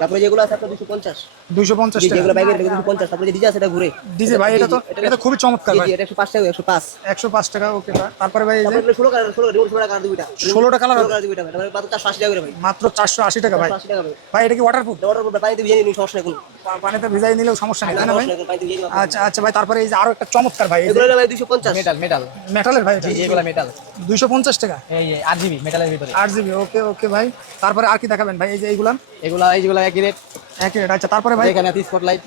তারপরে যেগুলো আছে আপনার 250 250 টাকা যেগুলো বাইকের 250 তারপরে যে ডিজে আছে এটা ঘুরে ডিজে ভাই, এটা খুবই চমৎকার ভাই। এটা 105 টাকা 105 105 টাকা। ওকে ভাই, তারপরে ভাই এই যে তারপরে 16 কালার দুইটা 16টা কালার 16 কালার দুইটা ভাই তারপরে মাত্র 480 টাকা করে ভাই মাত্র 480 টাকা ভাই। 480 টাকা ভাই ভাই এটা কি ওয়াটারপ্রুফ? অর্ডার করবে পানিতে ভিজিয়ে নিন সমস্যা নেই কোনো পানিতে ভিজাই নিলেও সমস্যা নেই, তাই না ভাই? পানিতে ভিজিয়ে নিন আচ্ছা আচ্ছা ভাই, তারপরে এই যে আরো একটা চমৎকার ভাই, এই যে এগুলো হলো ভাই 250 মেটাল মেটালের ভাই, জি এগুলা মেটাল 250 টাকা এই 8 জিবি মেটালের ভিতরে 8 জিবি। ওকে ওকে ভাই, তারপরে আর কি দেখাবেন ভাই? এই যে এইগুলা এইগুলা একই রেট একই রেট। আচ্ছা তারপরে ভাই এখানে আছে স্পটলাইট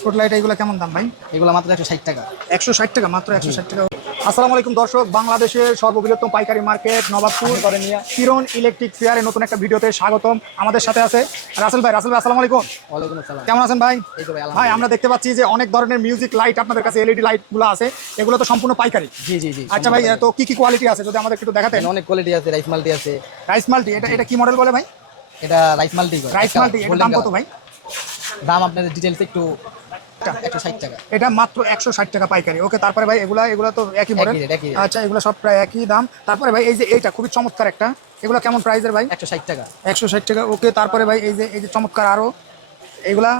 স্পটলাইট, এইগুলা কেমন দাম ভাই? এগুলা মাত্র 160 টাকা 160 টাকা, মাত্র 160 টাকা। আসসালামু আলাইকুম দর্শক, বাংলাদেশের সর্ববৃহত্তম পাইকারি মার্কেট নবাবপুর কিরণ ইলেকট্রিক ফেয়ারে নতুন একটা ভিডিওতে স্বাগতম। আমাদের সাথে আছে রাসেল ভাই। রাসেল ভাই আসসালামু আলাইকুম। ওয়ালাইকুম আসসালাম। কেমন আছেন ভাই? এই তো ভাই ভাই আমরা দেখতে পাচ্ছি যে অনেক ধরনের মিউজিক লাইট আপনাদের কাছে, এলইডি লাইটগুলো আছে, এগুলো তো সম্পূর্ণ পাইকারি। জি জি জি আচ্ছা ভাই, তো কি কি কোয়ালিটি আছে যদি আমাদের একটু দেখাতেন? এখানে অনেক কোয়ালিটি আছে, রাইস মাল্টি আছে। রাইস মাল্টি, এটা কি মডেল বলে ভাই? এটা রাইস মাল্টি রাইস মাল্টি, এটার দাম কত ভাই? দাম আপনাদের ডিটেইলস একটু 160 টাকা। এটা মাত্র 160 টাকা পাইকারি। ওকে, তারপরে ভাই এগুলা তো একই মডেল। একই রেট। আচ্ছা, এগুলো সব প্রায় একই দাম। তারপরে ভাই এই যে এইটা খুবই চমৎকার একটা, এগুলো কেমন প্রাইসের ভাই? 160 টাকা 160 টাকা। ওকে, তারপরে ভাই এই যে চমৎকার আরো এগুলা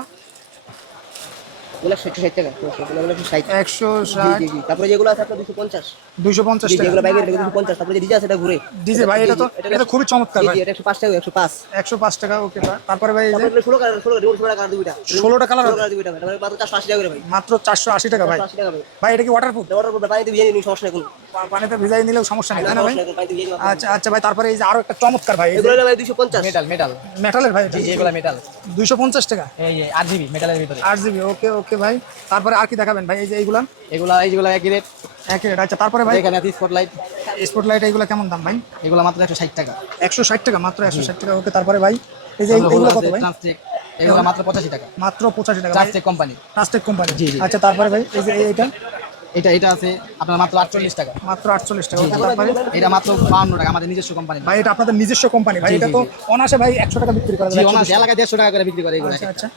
এগুলো 60 টাকা এগুলো 60 160। তারপরে যেগুলো আছে আপনার 250 250 টাকা যেগুলো বাইকের 250 তারপরে যে ডিজে আছে এটা ঘুরে ডিজে ভাই, এটা খুবই চমৎকার ভাই। এটা 105 টাকা 105 105 টাকা। ওকে, তারপরে ভাই এই যে তারপরে 16 কালার দুইটা 16টা কালার দুইটা ভাই তারপরে মাত্র 480 টাকা করে ভাই মাত্র 480 টাকা ভাই। 480 টাকা ভাই ভাই এটা কি ওয়াটারপ্রুফ? অর্ডার করবে পানিতে ভিজিয়ে নিন সমস্যা নেই কোনো পানিতে ভিজাই নিলেও সমস্যা নেই, তাই না ভাই? পানিতে ভিজিয়ে নিন আচ্ছা আচ্ছা ভাই, তারপরে এই যে আরো একটা চমৎকার ভাই, এগুলো হলো ভাই 250 মেটাল মেটালের ভাই, জি এগুলা মেটাল 250 টাকা 8 জিবি মেটালের ভিতরে 8 জিবি। ওকে ওকে ভাই, তারপরে আর কি দেখাবেন ভাই? এই যে এইগুলা এইগুলা একই রেট একই রেট। আচ্ছা তারপরে ভাই এখানে আছে স্পটলাইট স্পটলাইট, এইগুলা কেমন দাম ভাই? এগুলা মাত্র 160 টাকা 160 টাকা, মাত্র 160 টাকা। ওকে, তারপরে ভাই এই যে এইগুলো কত ভাই? ট্রান্সটেক এগুলা মাত্র 85 টাকা মাত্র 85 টাকা। Transtech company trusted company. জি, জি। আচ্ছা তারপরে ভাই এই যে এটা আছে আপনার মাত্র 48 টাকা মাত্র 48 টাকা। ওকে, তারপরে এটা মাত্র 52 টাকা আমাদের নিজস্ব কোম্পানি ভাই এটা আপনাদের নিজস্ব কোম্পানি ভাই, জি, এটা জি, তো জি। অনাসে ভাই 100 টাকা বিক্রি করা জি যায়। অনার্স এলাকায় 150 টাকা করে বিক্রি করে এগুলো আচ্ছা আচ্ছা,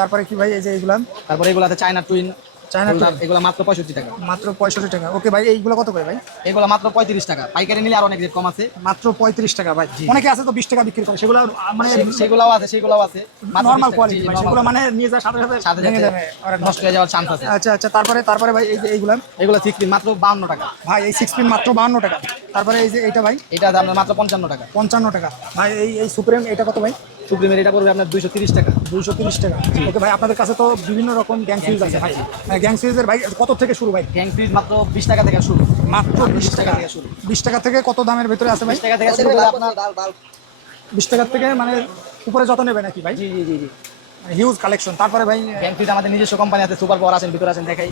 তারপরে কি ভাই? এই যে এইগুলা তারপরে এগুলো আছে চায়না টুইন চায়না এগুলো মাত্র 65 টাকা মাত্র 65 টাকা। ওকে ভাই, এইগুলো কত করে ভাই? এগুলো মাত্র 35 টাকা পাইকারি নিলে আর অনেক রেট কম আছে মাত্র 35 টাকা ভাই। অনেকে আছে তো 20 টাকা বিক্রি করে, সেগুলো মানে সেগুলোও আছে মাত্র নরমাল 20 টাকা। কোয়ালিটি, জি, জি, সেগুলো normal। মানে নিয়ে যায় সাথে সাথে সাথে ভেঙে সাথে যাবে আর নষ্ট হয়ে যাওয়ার চান্স আছে আচ্ছা আচ্ছা, তারপরে ভাই এই যে এইগুলা এগুলো 16 মাত্র 52 টাকা ভাই, এই 6 পিন মাত্র 52 টাকা। তারপরে এই যে এইটা ভাই এটা দাম মাত্র 55 টাকা 55 টাকা ভাই। এই সুপ্রিম এটা কত ভাই? সুপ্রিমের এটা পড়বে আপনার 230 টাকা 230 টাকা। ওকে ভাই, আপনাদের কাছে তো বিভিন্ন রকম গ্যাং সুইচ আছে ভাই। গ্যাং সুইচের ভাই কত থেকে শুরু ভাই? গ্যাং ফ্রিজ মাত্র 20 টাকা থেকে শুরু মাত্র 20 টাকা থেকে শুরু 20 টাকা থেকে কত দামের ভিতরে আছে ভাই? 20 টাকা থেকে শুরু করে আপনার 20 টাকা থেকে মানে উপরে যত নেবে নাকি ভাই? জি জি জি জি হিউজ কালেকশন। তারপরে ভাই গ্যাং ফ্রিজ আমাদের নিজস্ব কোম্পানি আছে সুপার পাওয়ার আছেন ভিতরে আছেন দেখাই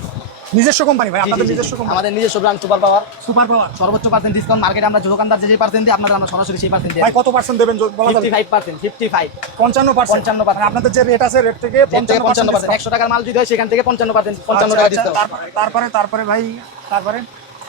নিজস্ব কোম্পানি ভাই, জি, আপনাদের জি, জি, নিজস্ব কোম্পানি আমাদের নিজস্ব brand super power super power. সর্বোচ্চ পার্সেন্ট ডিসকাউন্ট মার্কেটে আমরা যে দোকানদার যে পার্সেন্ট দিই আপনাদের আমরা সরাসরি সেই পার্সেন্ট দিই ভাই কত পার্সেন্ট দেবেন বলা যাবে? 55% 55 55%। 55% মানে আপনাদের যে রেট আছে রেট থেকে 55% 100 টাকার মাল যদি হয় সেখান থেকে 55% 55 টাকা ডিসকাউন্ট তারপরে ভাই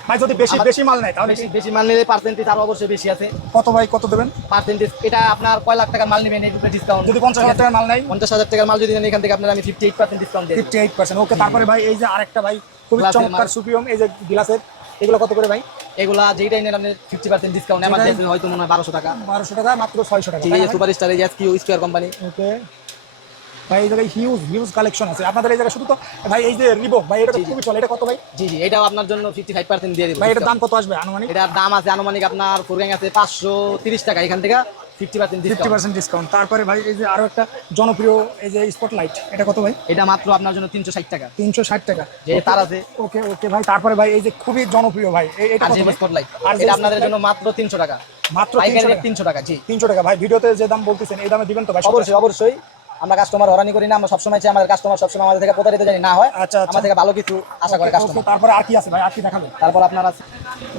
ভাই যদি বেশি মাল নেয় তাহলে বেশি মাল নিলে পার্সেন্টেজ আরো অবশ্যই বেশি আছে কত ভাই, কত দেবেন? পার্সেন্টেজ এটা আপনার কয় লাখ টাকার মাল নেবেন এই ডিসকাউন্ট যদি 50,000 টাকার মাল নেয় 50,000 টাকার মাল যদি নেন এখান থেকে আপনার আমি 58% ডিসকাউন্ট দিই 58%। ওকে, তারপরে ভাই এই যে আরেকটা ভাই খুবই গ্লাসের চমৎকার মাল। সুপ্রিম, এই যে গ্লাসের, এগুলো কত করে ভাই? এগুলা যেইটাই নেন আপনি 50% ডিসকাউন্ট আমার যেটাই- কাছে হয়তো মনে হয় 1200 টাকা 1200 টাকা, মাত্র 600 টাকা। জি এই সুপারস্টার এই যে কিউ স্কয়ার কোম্পানি ওকে ভাই, এই জায়গায় হিউজ কালেকশন আছে আপনাদের এই জায়গায়। শুধু তো ভাই এই যে রিবক ভাই, এটা তো খুবই চলে, এটা কত ভাই? জি জি এটাও আপনার জন্য 55% দিয়ে দিব ভাই এটার দাম কত আসবে আনুমানিক? এটার দাম আছে আনুমানিক আপনার ফোরগ্যাং আছে 530 টাকা এখান থেকে 50% ডিসকাউন্ট 50% ডিসকাউন্ট। তারপরে ভাই এই যে আরো একটা জনপ্রিয় এই যে স্পটলাইট, এটা কত ভাই? এটা মাত্র আপনার জন্য 360 টাকা 360 টাকা। যে তার আছে ওকে ওকে ভাই, তারপরে ভাই এই যে খুবই জনপ্রিয় ভাই, এটা আর কত যে ভাই? স্পটলাইট আর যে এটা আপনাদের spotlight? জন্য মাত্র 300 টাকা মাত্র পাইকারি 300 রেট টাকা। 300 টাকা জি 300 টাকা ভাই, ভিডিওতে যে দাম বলতেছেন এই দামে দিবেন তো ভাই? অবশ্যই আমরা কাস্টমার হরানি করি না আমরা সবসময় চাই আমাদের কাস্টমার সবসময় আমাদের থেকে প্রতারিত জানি না হয় আচ্ছা, আচ্ছা। আমাদের থেকে ভালো কিছু আশা করে ওকে, কাস্টমার তারপরে আর কি আছে ভাই? আর কি দেখাবেন তারপর আপনার আছে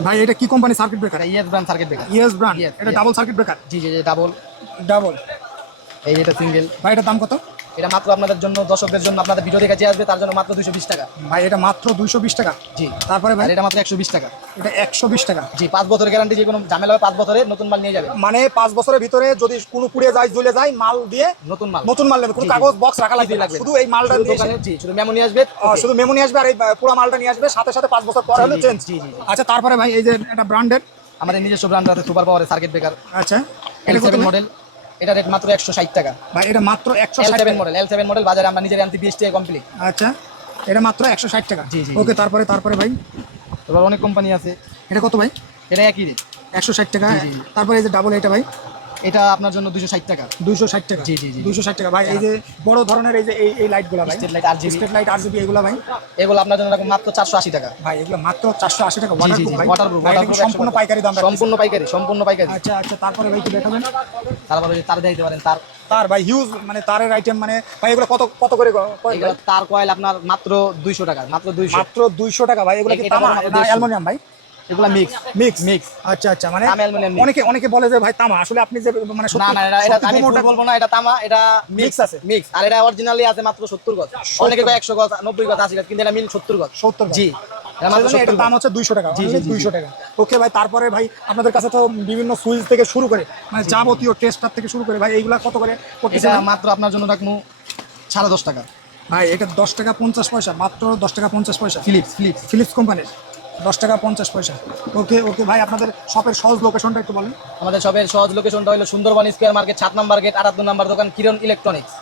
ভাই? এটা কি company circuit breaker? ES brand circuit breaker ES brand. Yes, এটা yes. Double circuit breaker. জি জি জি ডাবল ডাবল এই যেটা সিঙ্গেল ভাই, এটার দাম কত? এটা মাত্র আপনাদের জন্য দর্শকদের জন্য আপনাদের ভিডিও দেখে যে আসবে তার জন্য মাত্র 220 টাকা ভাই এটা মাত্র 220 টাকা। জি তারপরে ভাই আর এটা মাত্র 120 টাকা এটা 120 টাকা। জি 5 বছরের গ্যারান্টি যে কোনো ঝামেলা হবে 5 বছরের নতুন মাল নিয়ে যাবে মানে 5 বছরের ভিতরে যদি কোনো পুড়ে যায় জ্বলে যায় মাল দিয়ে নতুন মাল নেবে, কোনো জি, জি। কাগজ বক্স রাখা লাগবে কিছুই না, লাগবে না। শুধু এই মালটা শুধু দিয়ে দোকানে জি শুধু মেমো নিয়ে আসবে শুধু মেমো নিয়ে আসবে আর এই পুরো মালটা নিয়ে আসবে, সাথে সাথে 5 বছর পরে জি, হলো জি, চেঞ্জ। জি, জি, জি। আচ্ছা তারপরে ভাই এই যে এটা ব্র্যান্ডের, আমাদের নিজস্ব ব্র্যান্ড আছে সুপার পাওয়ারের সার্কিট ব্রেকার আচ্ছা এটা কত L7 ভাই? মডেল এটা রেট মাত্র 160 টাকা। ভাই এটা মাত্র 160 L7 টাকা। মডেল, L7 মডেল বাজারে আমরা নিজের আনতে 20 টাকা কমপ্লিট। আচ্ছা, এটা মাত্র 160 টাকা। জি, জি, ওকে, তারপরে ভাই এবার অনেক কোম্পানি আছে। এটা কত ভাই? এটা একই রেট, 160 টাকা। জি, জি। তারপরে এই যে ডাবল এটা ভাই, এটা আপনার জন্য 260 টাকা। 260 টাকা। জি, জি, জি। 260 টাকা ভাই। এই যে বড় ধরনের এই যে এই লাইটগুলো ভাই, street light RGB, street light RGB এগুলো ভাই, এগুলো আপনার জন্য রাখুন মাত্র 480 টাকা। ভাই এগুলো মাত্র 480 টাকা। জি, জি, ওয়াটারপ্রুফ জি, ভাই, ওয়াটারপ্রুফ, ভাই এটা কি সম্পূর্ণ পাইকারি দাম রাখছেন? সম্পূর্ণ পাইকারি। আচ্ছা, তারপরে ভাই কি দেখাবেন? তারপরে তার দিতে পারেন, তার ভাই হিউজ মানে তারের আইটেম, মানে ভাই এগুলো কত করে এগুলো তার কয়েল আপনার মাত্র 200 টাকা, মাত্র 200। মাত্র 200 টাকা ভাই। এগুলো কি এটা তামা মাত্র না 200 অ্যালুমিনিয়াম ভাই? এগুলো মিক্স। আচ্ছা, মানে তামা অ্যালুমিনিয়াম mix। অনেকে বলে যে ভাই তামা, আসলে আপনি যে মানে না না, এটা সত্যি আমি প্রমোটার বলবো না, এটা তামা, এটা Mix আছে। মিক্স। আর এটা অরিজিনালি আছে মাত্র 70 গজ। অনেকে কয় 100 গজ, 90 গজ, 80 গজ, কিন্তু এটা মিল 70 গজ। 70 জি, এটা মাত্র সেজন্য 70 এটার গজ। দাম হচ্ছে 200 টাকা। জি, only জি, জি, 200 টাকা। ওকে ভাই, তারপরে ভাই আপনাদের কাছে তো বিভিন্ন সুইচ থেকে শুরু করে মানে যাবতীয় টেস্টার থেকে শুরু করে ভাই এইগুলা কত করে করতেছে এটা ভাই? মাত্র আপনার জন্য রাখবো 10.5 টাকা। ভাই এটা 10 টাকা 50 পয়সা, মাত্র 10 টাকা 50 পয়সা। ফিলিপস কোম্পানির 10 টাকা 50 পয়সা। ওকে ভাই, আপনাদের শপের সহজ লোকেশনটা একটু বলেন। আমাদের শপের সহজ লোকেশনটা হলো সুন্দরবন স্কয়ার মার্কেট, 7 নম্বর গেট, 78 নম্বর দোকান, কিরণ ইলেকট্রনিক্স।